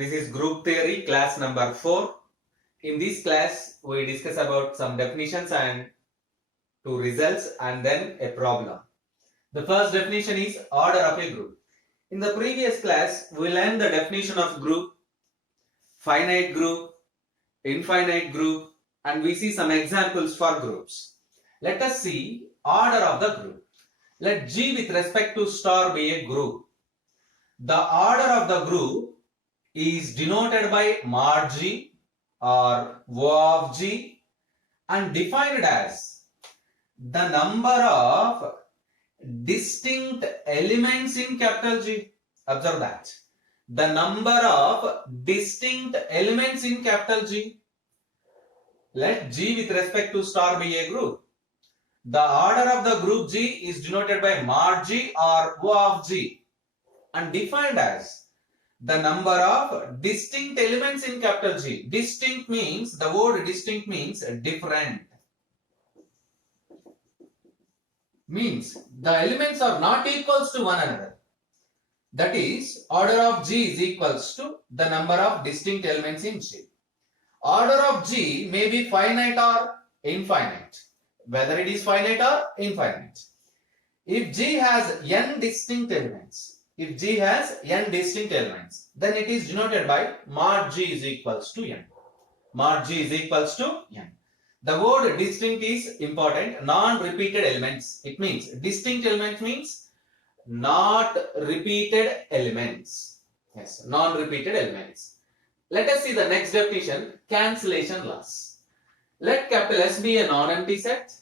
This is group theory class number 4. In this class, we discuss about some definitions and two results and then a problem. The first definition is order of a group. In the previous class, we learned the definition of group, finite group, infinite group, and we see some examples for groups. Let us see order of the group. Let G with respect to star be a group. The order of the group is denoted by mod G or O of G and defined as the number of distinct elements in capital G. Observe that. The number of distinct elements in capital G. Let G with respect to star be a group. The order of the group G is denoted by mod G or O of G and defined as the number of distinct elements in capital G. Distinct means, the word distinct means different. Means the elements are not equals to one another. That is, order of G is equals to the number of distinct elements in G. Order of G may be finite or infinite. Whether it is finite or infinite. If G has n distinct elements, then it is denoted by mod G is equals to n. Mod G is equals to n. The word distinct is important. Non-repeated elements. It means distinct element means not repeated elements. Yes, non-repeated elements. Let us see the next definition, cancellation loss. Let capital S be a non-empty set.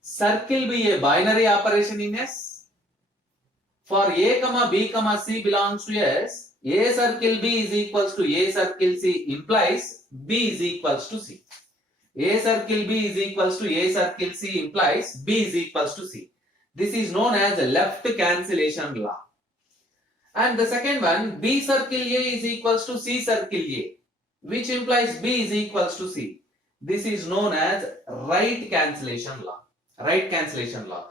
Circle be a binary operation in S. For A, B, C belongs to S, A circle B is equals to A circle C implies B is equals to C. A circle B is equals to A circle C implies B is equals to C. This is known as the left cancellation law. And the second one, B circle A is equals to C circle A, which implies B is equals to C. This is known as right cancellation law. Right cancellation law.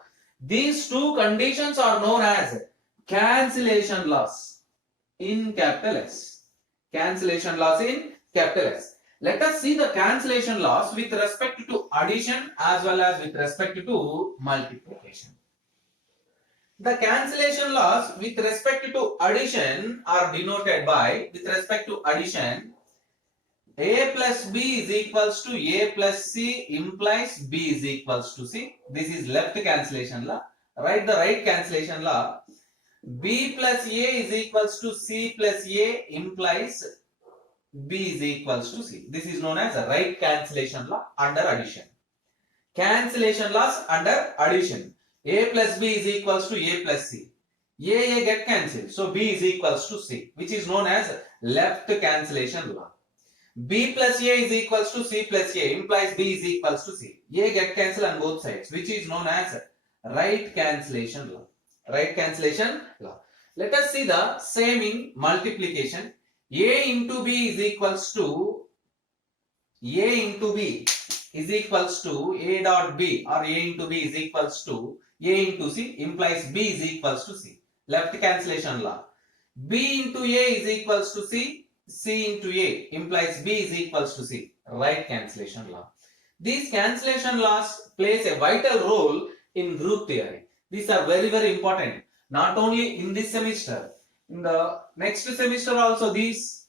These two conditions are known as cancellation laws in capital S. Cancellation laws in capital S. Let us see the cancellation laws with respect to addition as well as with respect to multiplication. The cancellation laws with respect to addition are denoted by, with respect to addition, A plus B is equals to A plus C implies B is equals to C. This is left cancellation law. Write the right cancellation law. B plus A is equals to C plus A implies B is equals to C. This is known as a right cancellation law under addition. Cancellation laws under addition. A plus B is equals to A plus C. A get cancelled. So B is equals to C, which is known as left cancellation law. B plus A is equals to C plus A implies B is equals to C. A get cancelled on both sides, which is known as right cancellation law. Right cancellation law. Let us see the same in multiplication. A into B is equals to A dot B or A into B is equals to A into C implies B is equals to C. Left cancellation law. B into A is equals to C. C into A implies B is equals to C. Right cancellation law. These cancellation laws plays a vital role in group theory. These are very, very important. Not only in this semester, in the next semester also these,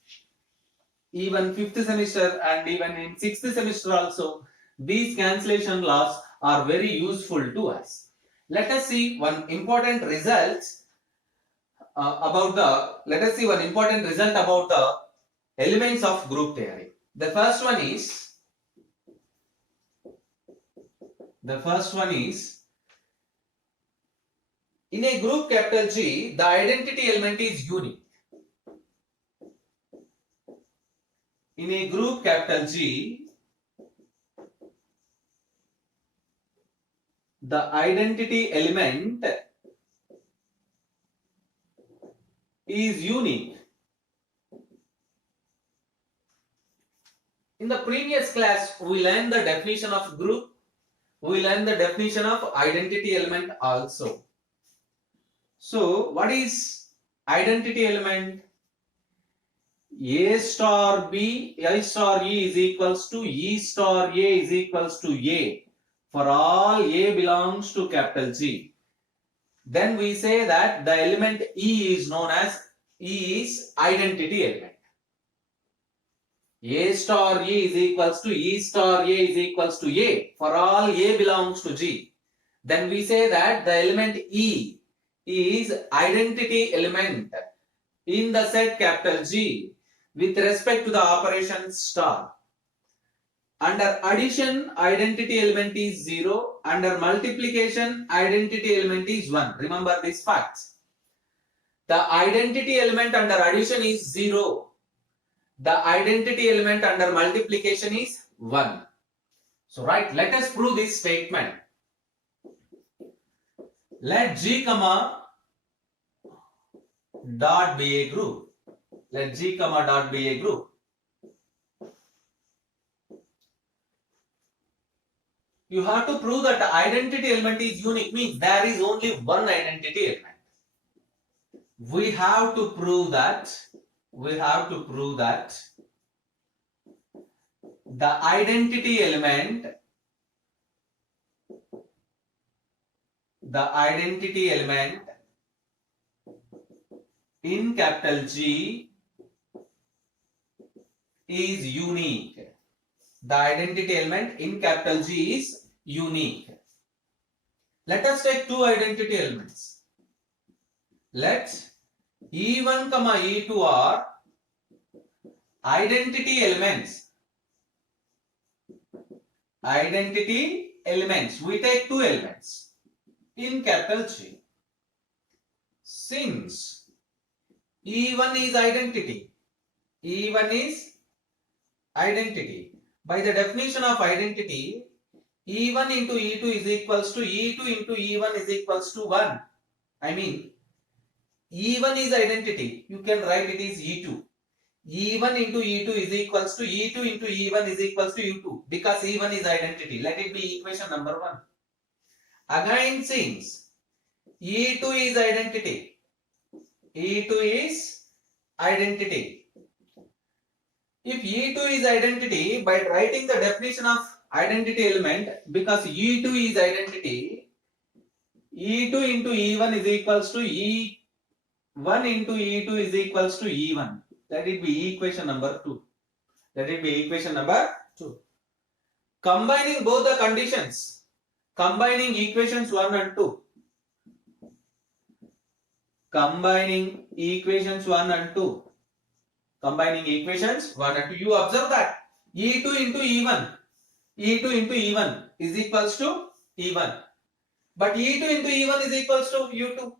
even 5th semester and even in 6th semester also, these cancellation laws are very useful to us. Let us see one important result about the elements of group theory. The first one is in a group capital G, the identity element is unique. In a group capital G, the identity element is unique. In the previous class, we learned the definition of group. We learned the definition of identity element also. So, what is identity element? A star B, A star E is equals to E star A is equals to A for all A belongs to capital G. Then we say that the element E is known as E is identity element. A star E is equals to E star A is equals to A for all A belongs to G. Then we say that the element E is identity element in the set capital G with respect to the operation star. Under addition, identity element is 0. Under multiplication, identity element is 1. Remember these facts. The identity element under addition is 0. The identity element under multiplication is 1. So, right, let us prove this statement. Let G comma dot be a group. Let G comma dot be a group. You have to prove that the identity element is unique, means there is only one identity element. We have to prove that the identity element in capital G is unique. The identity element in capital G is unique. Let us take two identity elements. Let E1, E2 are identity elements. We take two elements in capital G. Since E1 is identity, by the definition of identity, E1 into E2 is equals to E2 into E1 is equals to 1. I mean, E1 is identity. You can write it is E2. E1 into E2 is equals to E2 into E1 is equals to E2 because E1 is identity. Let it be equation number 1. Again, since E2 is identity, if E2 is identity, by writing the definition of identity element, because E2 is identity, E2 into E1 is equals to E1 into E2 is equals to E1. Let it be equation number 2. Combining both the conditions, combining equations 1 and 2. Combining equations 1 and 2. You observe that E2 into E1 is equals to E1. But E2 into E1 is equals to U2.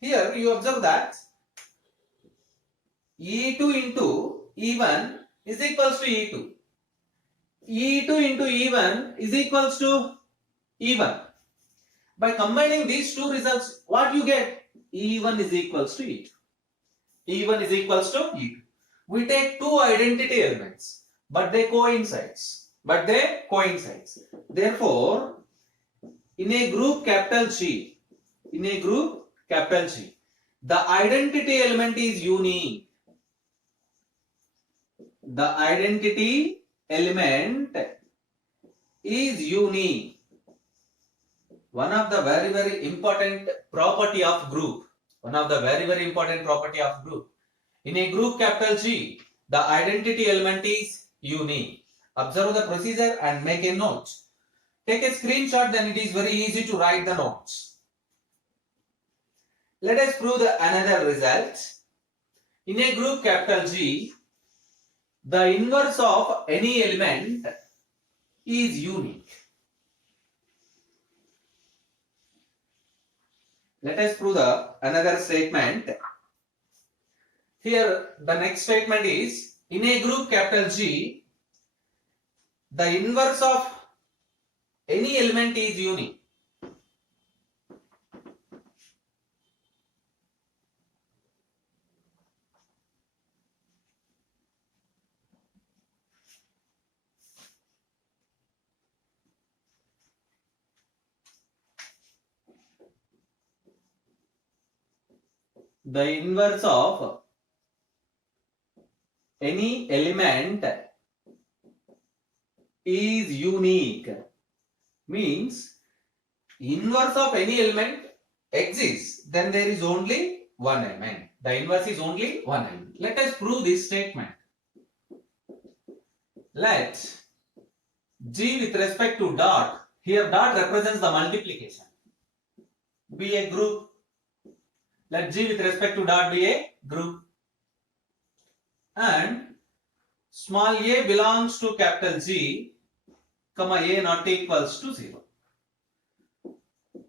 Here you observe that E2 into E1 is equals to E2. E2 into E1 is equals to E1. By combining these two results, what you get? E1 is equals to E2. We take two identity elements, but they coincide. Therefore, in a group capital G, the identity element is unique. One of the very important property of group. In a group capital G, the identity element is unique. Observe the procedure and make a note. Take a screenshot, then it is very easy to write the notes. Let us prove another result. In a group capital G, the inverse of any element is unique. Let us prove another statement. Here the next statement is, in a group capital G, the inverse of any element is unique. The inverse of any element is unique means inverse of any element exists, then there is only one element. The inverse is only one element. Let us prove this statement. Let G with respect to dot, here dot represents the multiplication, be a group. Let G with respect to dot be a group. And small a belongs to capital G, comma a not equals to 0.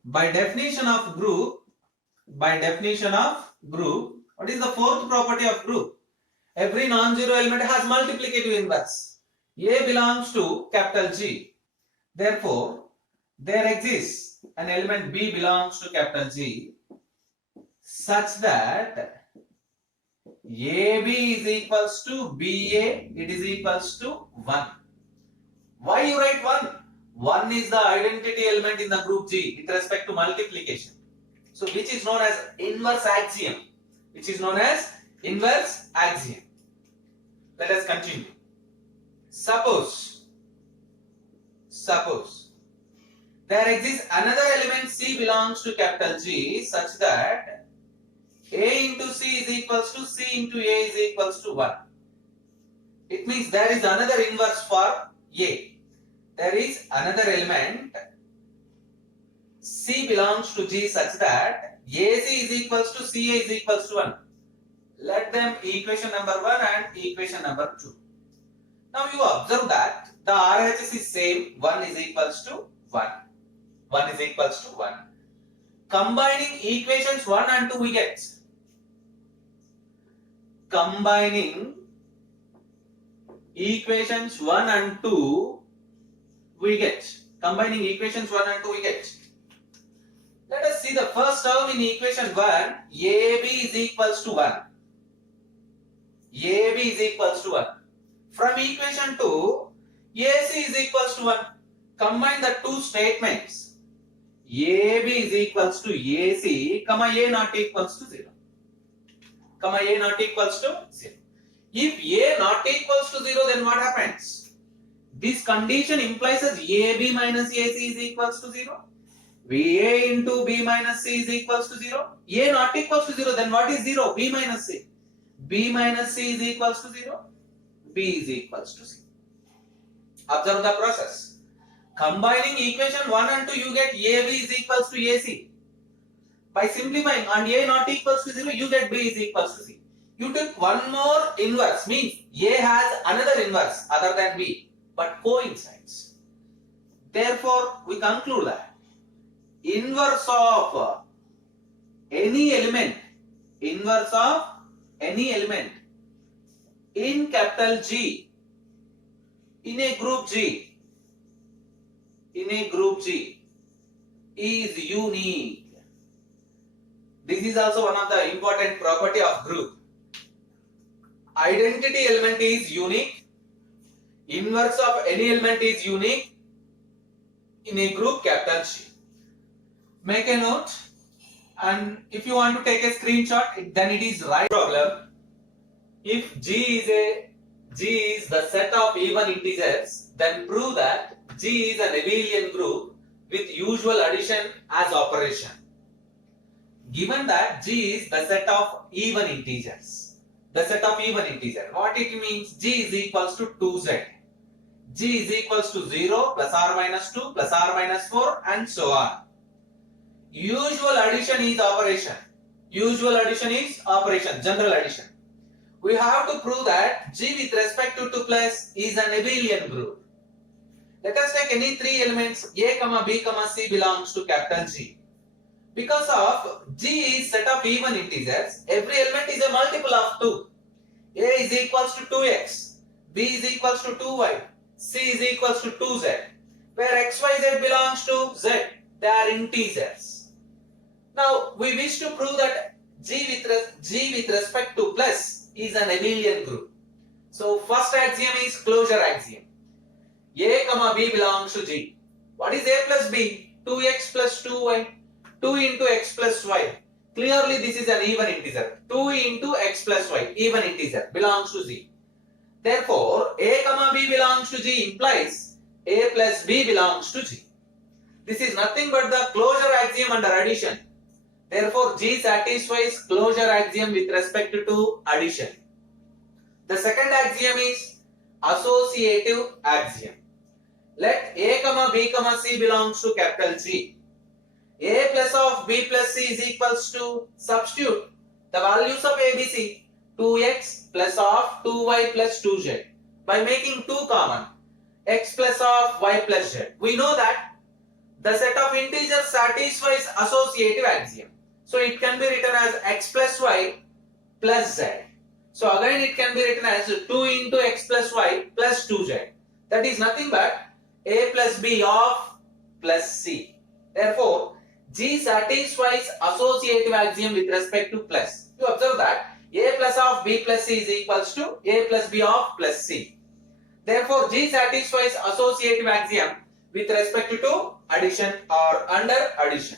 By definition of group, what is the fourth property of group? Every non-zero element has multiplicative inverse. A belongs to capital G. Therefore, there exists an element B belongs to capital G such that AB is equals to BA, it is equals to 1. Why you write 1? 1 is the identity element in the group G with respect to multiplication. So which is known as inverse axiom. Let us continue. Suppose there exists another element C belongs to capital G such that A into C is equals to C into A is equals to 1. It means there is another inverse for A. There is another element C belongs to G such that AC is equals to CA is equals to 1. Let them equation number 1 and equation number 2. Now you observe that the RHS is same, 1 is equals to 1. 1 is equals to 1. Combining equations 1 and 2 we get. Combining equations 1 and 2 we get. Let us see the first term in equation 1. AB is equals to 1. From equation 2, AC is equals to 1. Combine the two statements. AB is equals to AC, comma A not equals to 0. If A not equals to 0, then what happens? This condition implies as AB minus AC is equals to 0. VA into B minus C is equals to 0. A not equals to 0, then what is 0? B minus C. B minus C is equals to 0. B is equals to C. Observe the process. Combining equation 1 and 2, you get AB is equals to AC. By simplifying and A not equals to 0, you get B is equals to C. You took one more inverse, means A has another inverse other than B, but coincides. Therefore, we conclude that inverse of any element in capital G, in a group G is unique. This is also one of the important property of group. Identity element is unique. Inverse of any element is unique in a group capital G. Make a note, and if you want to take a screenshot, then it is right problem. If G is the set of even integers, then prove that G is an abelian group with usual addition as operation. Given that G is the set of even integers, what it means? G is equals to 2z. G is equals to 0 plus or minus 2 plus or minus 4 and so on. Usual addition is operation. General addition. We have to prove that G with respect to 2 plus is an abelian group. Let us take any three elements A, B, C belongs to capital G. Because of G is set of even integers, every element is a multiple of 2. A is equals to 2x, B is equals to 2y, C is equals to 2z. Where x, y, z belongs to z, they are integers. Now we wish to prove that G with respect to plus is an abelian group. So first axiom is closure axiom. A, B belongs to G. What is A plus B? 2x plus 2y. 2 into x plus y. Clearly this is an even integer. 2 into x plus y, even integer, belongs to Z. Therefore, A comma B belongs to G implies A plus B belongs to G. This is nothing but the closure axiom under addition. Therefore, G satisfies closure axiom with respect to addition. The second axiom is associative axiom. Let A comma B comma C belongs to capital G. A plus of B plus C is equals to, substitute the values of A, B, C, 2x plus of 2y plus 2z by making 2 common, x plus of y plus z. We know that the set of integers satisfies associative axiom. So it can be written as x plus y plus z. So again it can be written as 2 into x plus y plus 2z. That is nothing but A plus B of plus C. Therefore, G satisfies associative axiom with respect to plus. You observe that A plus of B plus C is equals to A plus B of plus C. Therefore, G satisfies associative axiom with respect to addition or under addition.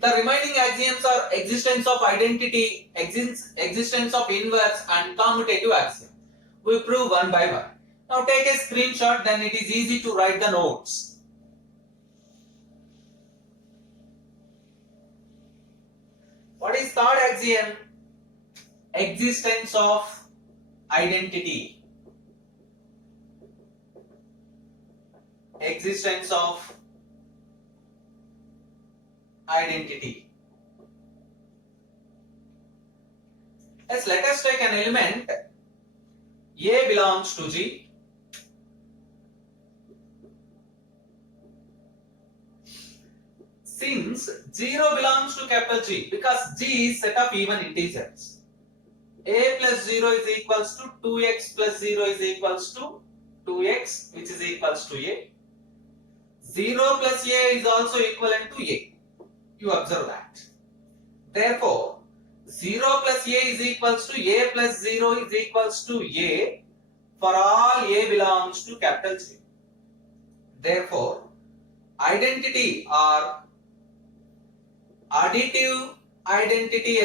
The remaining axioms are existence of identity, existence of inverse and commutative axiom. We prove one by one. Now take a screenshot, then it is easy to write the notes. What is third axiom? Existence of identity. Existence of identity. Yes, let us take an element A belongs to G. Since 0 belongs to capital G, because G is set of even integers, A plus 0 is equals to 2x plus 0 is equals to 2x, which is equals to A. 0 plus A is also equivalent to A. You observe that. Therefore, 0 plus A is equals to A plus 0 is equals to A for all A belongs to capital G. Therefore, identity or additive identity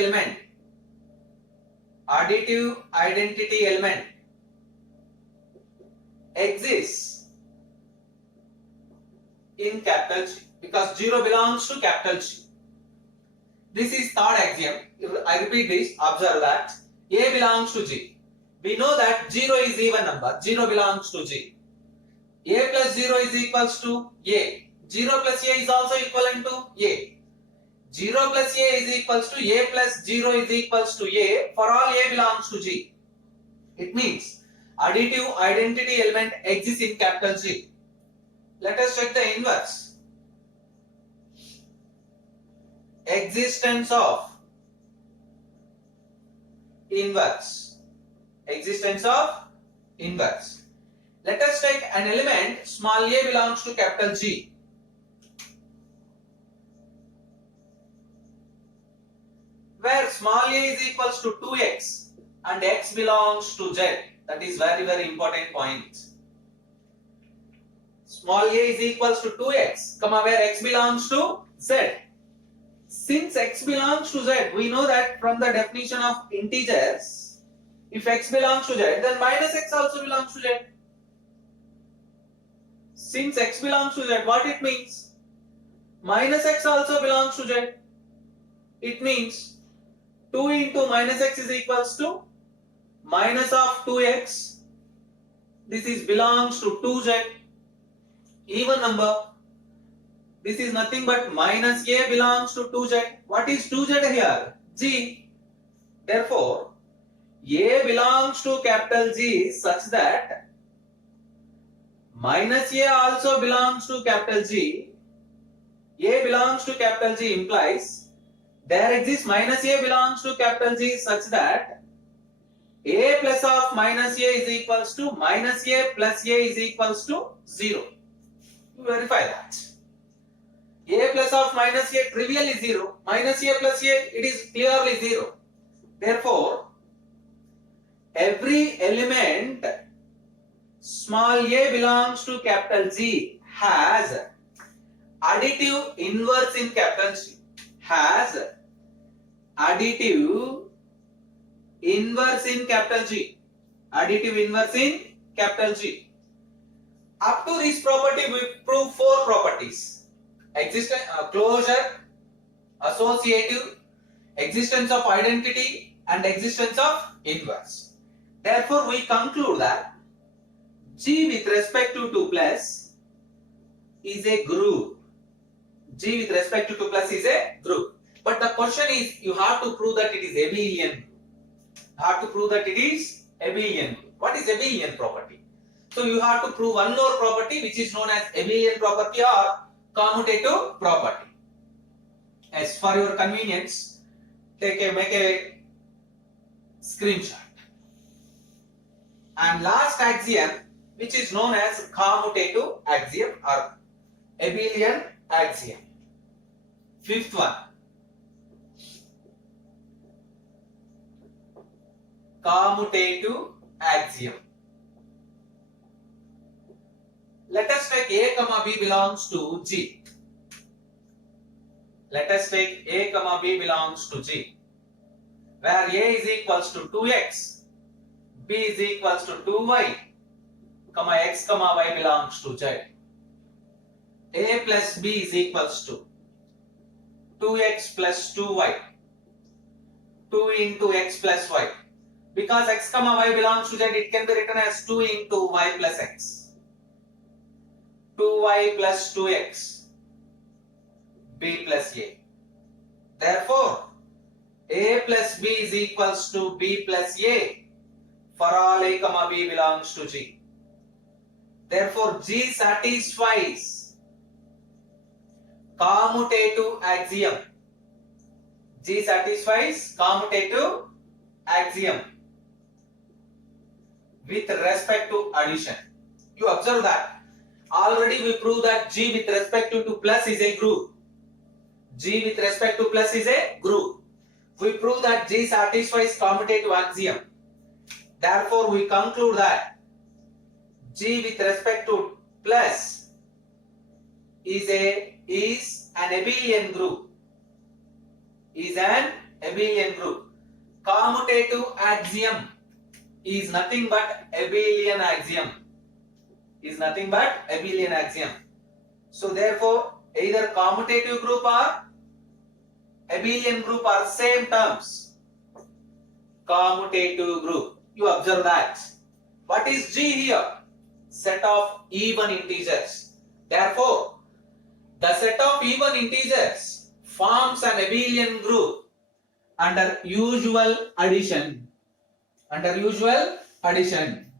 element exists in capital G because 0 belongs to capital G. This is third axiom. I repeat this. Observe that A belongs to G. We know that 0 is even number. 0 belongs to G. A plus 0 is equals to A. 0 plus A is also equivalent to A. 0 plus A is equals to A plus 0 is equals to A for all A belongs to G. It means additive identity element exists in capital G. Let us check the inverse. Existence of inverse. Existence of inverse. Let us take an element small a belongs to capital G. Where small a is equals to 2x and x belongs to z. That is very important point. Small a is equals to 2x, where x belongs to z. Since x belongs to z, we know that from the definition of integers, if x belongs to z, then minus x also belongs to z. Since x belongs to z, what it means? Minus x also belongs to z. It means 2 into minus x is equals to minus of 2x. This is belongs to 2z. Even number. This is nothing but minus a belongs to 2z. What is 2z here? G. Therefore, a belongs to capital G such that minus a also belongs to capital G. A belongs to capital G implies there exists minus a belongs to capital G such that a plus of minus a is equals to minus a plus a is equals to 0. You verify that. A plus of minus a trivially 0. Minus a plus a, it is clearly 0. Therefore, every element small a belongs to capital G has additive inverse in capital G. Has additive inverse in capital G. Additive inverse in capital G. Up to this property we prove four properties. Closure, associative, existence of identity and existence of inverse. Therefore we conclude that G with respect to 2 plus is a group. G with respect to 2 plus is a group. But the question is, you have to prove that it is abelian. You have to prove that it is abelian. What is abelian property? So you have to prove one more property which is known as abelian property or commutative property. As for your convenience, make a screenshot. And last axiom, which is known as commutative axiom or abelian axiom. Fifth one, commutative axiom. Let us take A comma B belongs to G. Let us take A comma B belongs to G, where A is equals to 2x, B is equals to 2y, comma x comma y belongs to Z. A plus B is equals to 2x plus 2y, 2 into x plus y. Because x comma y belongs to Z, it can be written as 2 into y plus x. 2y plus 2x, b plus a. Therefore, a plus b is equals to b plus a for all a comma b belongs to G. Therefore, G satisfies commutative axiom. G satisfies commutative axiom with respect to addition. You observe that already we proved that G with respect to 2 plus is a group. G with respect to plus is a group. We prove that G satisfies commutative axiom. Therefore, we conclude that G with respect to plus is an abelian group. Is an abelian group. Commutative axiom is nothing but abelian axiom. Is nothing but abelian axiom. So therefore, either commutative group or abelian group are same terms. Commutative group. You observe that. What is G here? Set of even integers. Therefore, the set of even integers forms an abelian group under usual addition. Under usual addition.